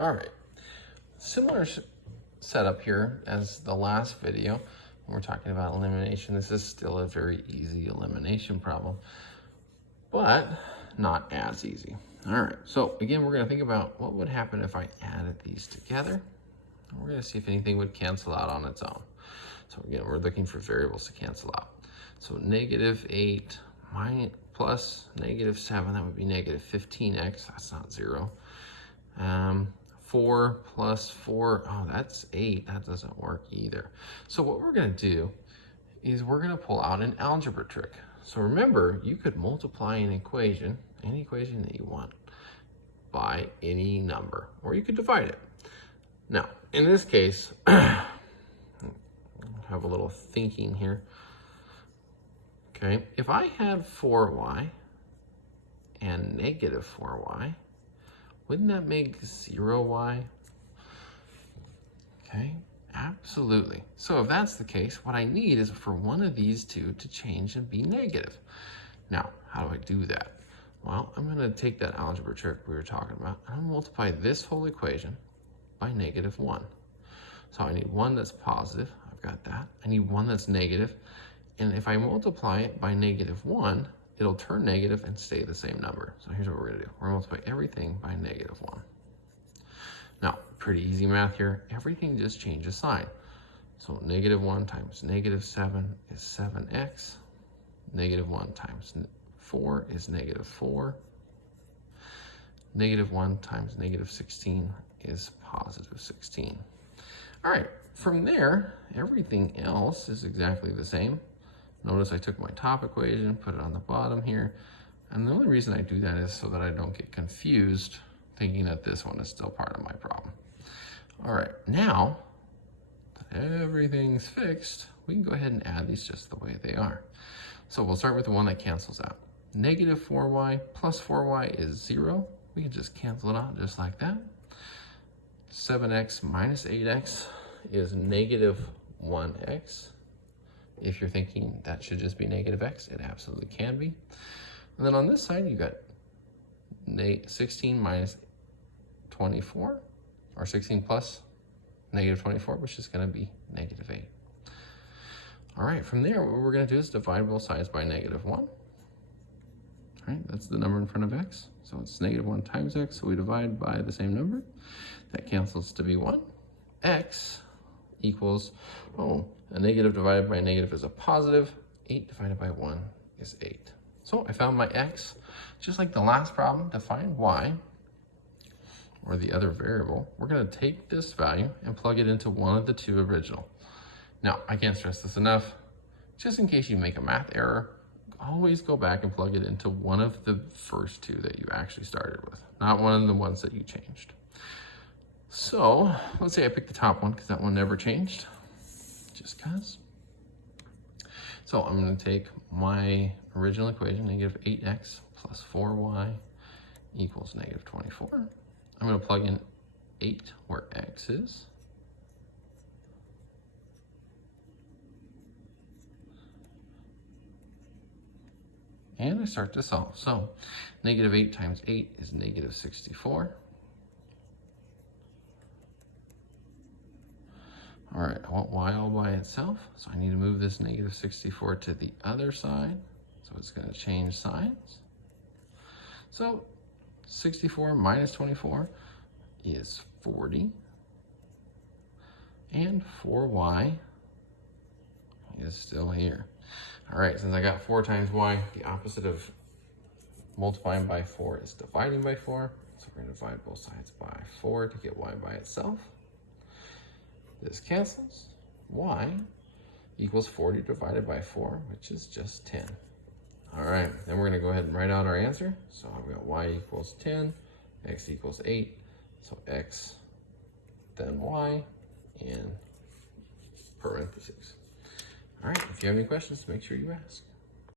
All right, similar setup here as the last video when we're talking about elimination. This is still a very easy elimination problem, but not as easy. All right, so again, we're gonna think about what would happen if I added these together. We're gonna see if anything would cancel out on its own. So again, we're looking for variables to cancel out. So -8 plus -7, that would be -15x, that's not 0. 4 plus 4, oh, that's 8, that doesn't work either. So what we're gonna do is we're gonna pull out an algebra trick. So remember, you could multiply an equation, any equation that you want, by any number, or you could divide it. Now, in this case, have a little thinking here. Okay, if I had 4y and -4y, wouldn't that make 0y? Okay, absolutely. So if that's the case, what I need is for one of these two to change and be negative. Now, how do I do that? Well, I'm gonna take that algebra trick we were talking about, and I'm gonna multiply this whole equation by -1. So I need one that's positive, I've got that. I need one that's negative, and if I multiply it by -1, it'll turn negative and stay the same number. So here's what we're gonna do. We're gonna multiply everything by -1. Now, pretty easy math here. Everything just changes sign. So -1 times -7 is 7x. -1 times 4 is -4. -1 times -16 is +16. All right, from there, everything else is exactly the same. Notice I took my top equation, put it on the bottom here. And the only reason I do that is so that I don't get confused thinking that this one is still part of my problem. All right, now that everything's fixed, we can go ahead and add these just the way they are. So we'll start with the one that cancels out. -4y plus 4y is 0. We can just cancel it out just like that. 7x minus 8x is -1x. If you're thinking that should just be -x, it absolutely can be. And then on this side, you got 16 minus 24, or 16 plus -24, which is gonna be -8. All right, from there, what we're gonna do is divide both sides by -1. All right, that's the number in front of x. So it's -1 times x, so we divide by the same number. That cancels to be 1. X equals, a negative divided by a negative is a positive. 8 divided by 1 is 8. So I found my x. Just like the last problem, to find y, or the other variable, we're gonna take this value and plug it into one of the two original. Now, I can't stress this enough. Just in case you make a math error, always go back and plug it into one of the first two that you actually started with, not one of the ones that you changed. So let's say I picked the top one because that one never changed, just because. So I'm going to take my original equation, -8x plus 4y equals -24. I'm going to plug in 8 where x is. And I start to solve. So -8 times 8 is -64. All right, I want y all by itself, so I need to move this -64 to the other side. So it's going to change signs. So 64 minus 24 is 40. And 4y is still here. All right, since I got 4 times y, the opposite of multiplying by 4 is dividing by 4. So we're going to divide both sides by 4 to get y by itself. This cancels. Y equals 40 divided by 4, which is just 10. All right, then we're going to go ahead and write out our answer. So I've got y equals 10, x equals 8. So x, then y, in parentheses. All right, if you have any questions, make sure you ask.